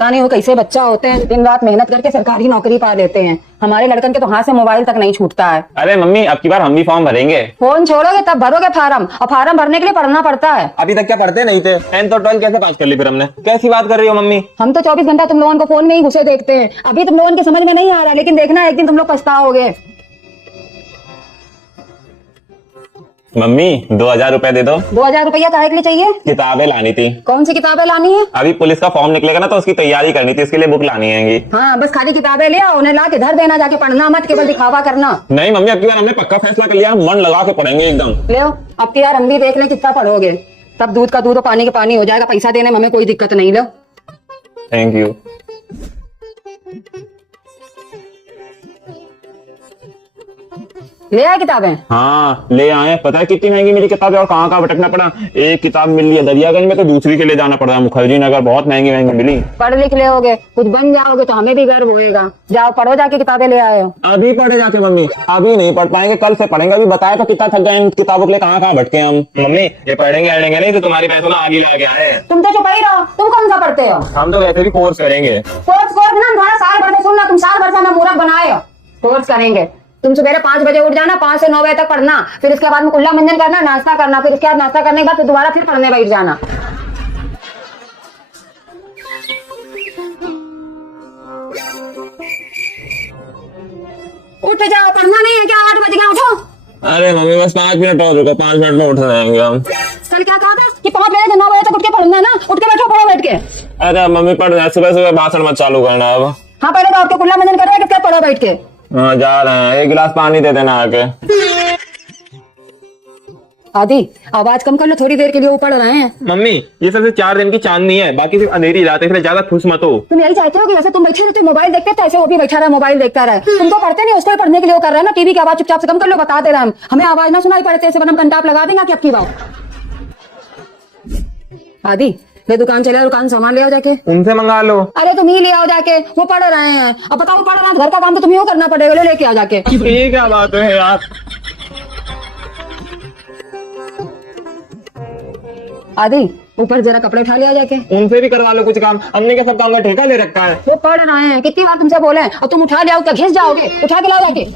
पता नहीं वो कैसे बच्चा होते हैं, दिन रात मेहनत करके सरकारी नौकरी पा लेते हैं। हमारे लड़कन के तो हाथ से मोबाइल तक नहीं छूटता है। अरे मम्मी, अब की बार हम भी फॉर्म भरेंगे। फोन छोड़ोगे तब भरोगे फार्म, और फार्म भरने के लिए पढ़ना पड़ता है। अभी तक क्या पढ़ते नहीं थे? 10th और 12th कैसे पास कर ली फिर हमने? कैसी बात कर रही हो मम्मी? हम तो 24 घंटा तुम लोगों को फोन में ही घुसे देखते हैं। अभी तुम लोगों के समझ में नहीं आ रहा, लेकिन देखना एक दिन तुम लोग पछताओगे। मम्मी 2000 रुपए दे दो। 2000 रुपया काहे के लिए चाहिए? किताबें लानी थी। कौन सी किताबें लानी है? अभी पुलिस का फॉर्म निकलेगा ना, तो उसकी तैयारी करनी थी, इसके लिए बुक लानी है। हाँ, बस खाली किताबें ले आओ, उन्हें ला के धर देना, जाके पढ़ना मत, केवल दिखावा करना। नहीं मम्मी, अब की बार हमने पक्का फैसला कर लिया, मन लगा के पढ़ेंगे एकदम। ले आओ, अब की यार हम भी देख लें कितना पढ़ोगे, तब दूध का दूध और पानी का पानी हो जाएगा। पैसा देने में हमें कोई दिक्कत नहीं। लो, थैंक यू। ले आए किताबें? हाँ ले आए। पता है कितनी महंगी मेरी किताबें, और कहाँ कहाँ भटकना पड़ा। एक किताब मिल रही है दरियागंज में, तो दूसरी के लिए जाना पड़ रहा है मुखर्जी नगर। बहुत महंगी महंगी मिली। पढ़ लिख लोगे, कुछ बन जाओगे तो हमें भी गर्व होएगा। जाओ पढ़ो, जाके किताबें ले आए हो। अभी पढ़े जाके मम्मी? अभी नहीं पढ़ पाएंगे, कल से पढ़ेंगे। अभी बताया तो कितना थक गए इन किताबों के लिए, कहाँ कहाँ भटके हम। मम्मी ये पढ़ेंगे नहीं तो तुम्हारी पैसों ना आगे लगे आए हैं। तुम तो चुप ही रहो, तुम कौन सा पढ़ते हो? हम तो वैसे भी कोर्स करेंगे। कोर्स ना, तुम्हारा साल भर में सुनना, तुम साल भर से हमें मूर्ख बनाए हो। कोर्स करेंगे, तुम सुबह 5 बजे उठ जाना, 5 से 9 बजे तक पढ़ना, फिर इसके बाद में कुल्ला मंजन करना, नाश्ता करना, फिर उसके बाद नाश्ता करने के बाद दोबारा फिर पढ़ने बैठ जाना। उठ जाओ, पढ़ना नहीं है क्या? 8 बज गए, उठो। अरे मम्मी बस 5 मिनट और रुको, 5 मिनट में उठ जाएंगे हम। कल क्या कहा था कि 5 बजे से 9 बजे तक उठ के पढ़ना है ना? उठ के बैठो, पढ़ो बैठ के। अरे मम्मी पढ़ रहे हैं, सुबह सुबह भाषण मत चालू करना अब। हाँ, पहले तो आपके कुल्ला मंजन कर रहे हैं कि क्या? पढ़ो बैठ के। हाँ जा रहे हैं, 1 गिलास पानी दे देना आके। आदि आवाज कम कर लो, थोड़ी देर के लिए वो पढ़ रहे हैं। मम्मी ये सबसे 4 दिन की चांदनी है, बाकी सिर्फ अंधेरी रात है, इसलिए ज्यादा खुश मत हो। तुम यही चाहते हो कि जैसे तुम बैठे रहते मोबाइल देखते थे, ऐसे वो भी बैठा रहा मोबाइल देखता रहे। तुम तो पढ़ते नहीं, उसको ही पढ़ने के लिए वो कर रहे हैं ना। टीवी की आवाज चुपचाप से कम कर लो, बता दे रहे हम, हमें आवाज ना सुनाई पड़ते, वरना हम कंटाप लगा देंगे कि आपकी बात। आदि ये दुकान चले, दुकान सामान ले आओ जाके। उनसे मंगा लो। अरे तुम ही ले आओ जाके, वो पढ़ रहे हैं। अब बताओ, वो पढ़ रहे हैं, घर का काम तो तुम्हें ही करना पड़ेगा। लेके आओ जाके। ये क्या बात है यार। आदि ऊपर जरा कपड़े उठा लिया जाके। उनसे भी करवा लो कुछ काम, हमने क्या सब काम का ठेका ले रखा है। वो पढ़ रहे हैं, कितनी बार तुमसे बोले, और तुम उठा ले आओ, क्या घिस जाओगे? उठा के लाओ जाके।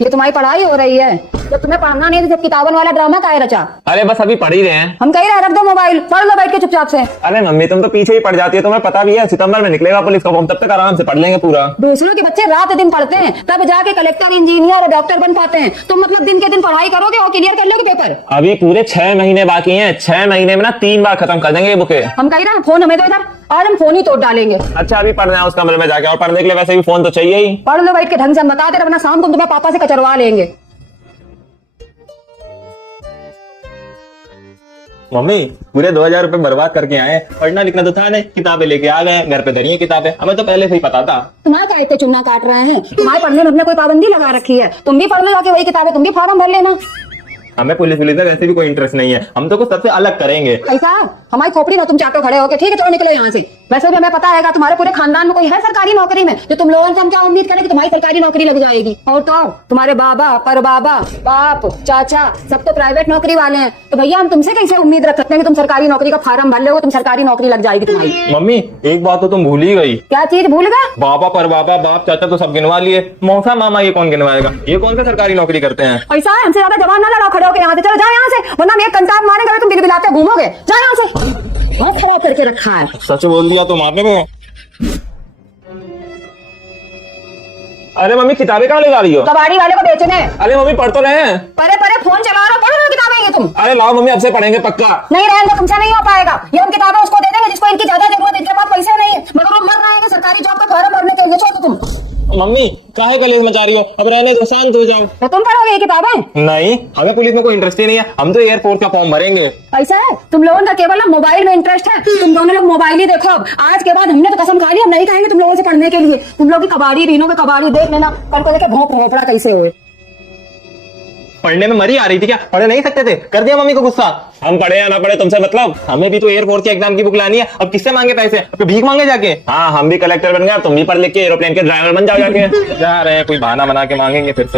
ये तुम्हारी पढ़ाई हो रही है, तो तुम्हें पढ़ना नहीं है तो किताबन वाला ड्रामा काहे रचा? अरे बस अभी पढ़ ही रहे हैं। हम कह रहे हैं रख दो मोबाइल, पढ़ लो बैठ के चुपचाप से। अरे मम्मी तुम तो पीछे ही पड़ जाती है, तुम्हें पता भी है सितंबर में निकलेगा पुलिस का फॉर्म, तब तक आराम से पढ़ लेंगे पूरा। दूसरों के बच्चे रात दिन पढ़ते हैं, तब जाके कलेक्टर, इंजीनियर, डॉक्टर बन पाते हैं। तुम मतलब दिन के दिन पढ़ाई करोगे और क्लियर कर लोगे पेपर? अभी पूरे 6 महीने बाकी हैं। 6 महीने में ना 3 बार खत्म कर देंगे ये बुकें। हम कह रहे हैं फोन हमें दो इधर, और हम फोन ही तोड़ डालेंगे। अच्छा अभी पढ़ना है उस कमरे में जाके, और पढ़ने के लिए वैसे भी फोन तो चाहिए ही। पढ़ लो बैठ के ढंग से, हम बता दे रहे, वरना शाम को तुम्हें पापा से कचरवा लेंगे। मम्मी पूरे 2000 रुपए बर्बाद करके आए। पढ़ना लिखना तो था नहीं, किताबें लेके आ गए, घर पे धरी है किताबें। हमें तो पहले से ही पता था। तुम्हारे का इतने चुन्ना काट रहे हैं, तुम्हारे पढ़ने में हमने कोई पाबंदी लगा रखी है? तुम भी पढ़ लो जाके वही किताबें, तुम भी फॉर्म भर लेना। हमें पुलिस में वैसे भी कोई इंटरेस्ट नहीं है, हम तो कुछ सबसे अलग करेंगे। ऐसा हमारी खोपड़ी ना तुम चाटो खड़े होके। ठीक है, चलो निकलो यहाँ से। वैसे भी हमें पता है तुम्हारे पूरे खानदान में कोई है सरकारी नौकरी में, जो तुम लोगों से हम क्या उम्मीद करें कि तुम्हारी सरकारी नौकरी लग जाएगी। और तो और तुम्हारे बाबा, परबाबा, बाप, चाचा सब तो प्राइवेट नौकरी वाले हैं। तो भैया हम तुमसे कैसे उम्मीद रख सकते हैं कि तुम सरकारी नौकरी का फार्म भर लोगे, तुम सरकारी नौकरी लग जाएगी तुम्हारी? मम्मी एक बात तो तुम भूल ही गई। क्या चीज भूल गए? बाबा, परबाबा, बाप, चाचा तो सब गिनवा लिए, मौसा, मामा ये कौन गिनवाएगा? ये कौन सा सरकारी नौकरी करते हैं? ऐसा है, हमसे ज्यादा जवान ना लड़ाओ, खड़े होकर यहाँ से चलो, जाओ यहाँ से, वरना हम एक कंटाप मारेंगे, तुम बिलबिलाते घूमोगे। जाओ यहाँ से, बहुत खराब करके रखा है। सच बोल दिया तुम आपने को। अरे मम्मी किताबें कहाँ ले जा रही हो? कबाड़ी वाले को बेचने। अरे मम्मी पढ़ तो रहे हैं। परे परे फोन चला रहा, पढ़ रहे हो किताबें ये तुम? अरे लाओ मम्मी, अब से पढ़ेंगे पक्का। नहीं रहेंगे, तुमसे नहीं हो पाएगा। ये हम किताबें उसको दे देंगे जिसको इनकी ज्यादा जरूरत है, इनके पास पैसे नहीं है, मगर वो मर रहे हैं सरकारी जॉब का फॉर्म भरने के लिए। छोड़ो तुम। मम्मी काहे कलेश मचा रही हो? अब रहने दो, शांत हो जाओ। तो तुम पढ़ोगे ये किताबें? नहीं, हमें पुलिस में कोई इंटरेस्ट ही नहीं है, हम तो एयरफोर्स का फॉर्म भरेंगे। ऐसा है, तुम लोगों का केवल मोबाइल में इंटरेस्ट है। तुम दोनों लोग मोबाइल ही देखो। आज के बाद हमने तो कसम खा ली, हम नहीं कहेंगे तुम लोगों से पढ़ने के लिए। तुम लोग की कबाड़ी, बीनों के कबाड़ी देख लेना, कल को लेकर भोंक भोंपड़ा कैसे हुए। पढ़ने में मरी आ रही थी क्या? पढ़ नहीं सकते थे? कर दिया मम्मी को गुस्सा। हम पढ़े या ना पढ़े तुमसे मतलब? हमें भी तो एयरफोर्स के एग्जाम की बुक लानी है। अब किससे मांगे पैसे? अब भीख मांगे जाके? हाँ हम भी कलेक्टर बन गए, तुम भी पढ़ लिख के एरोप्लेन के ड्राइवर बन जाओ जाके। जा रहे हैं, कोई बहाना बना के मांगेंगे फिर से।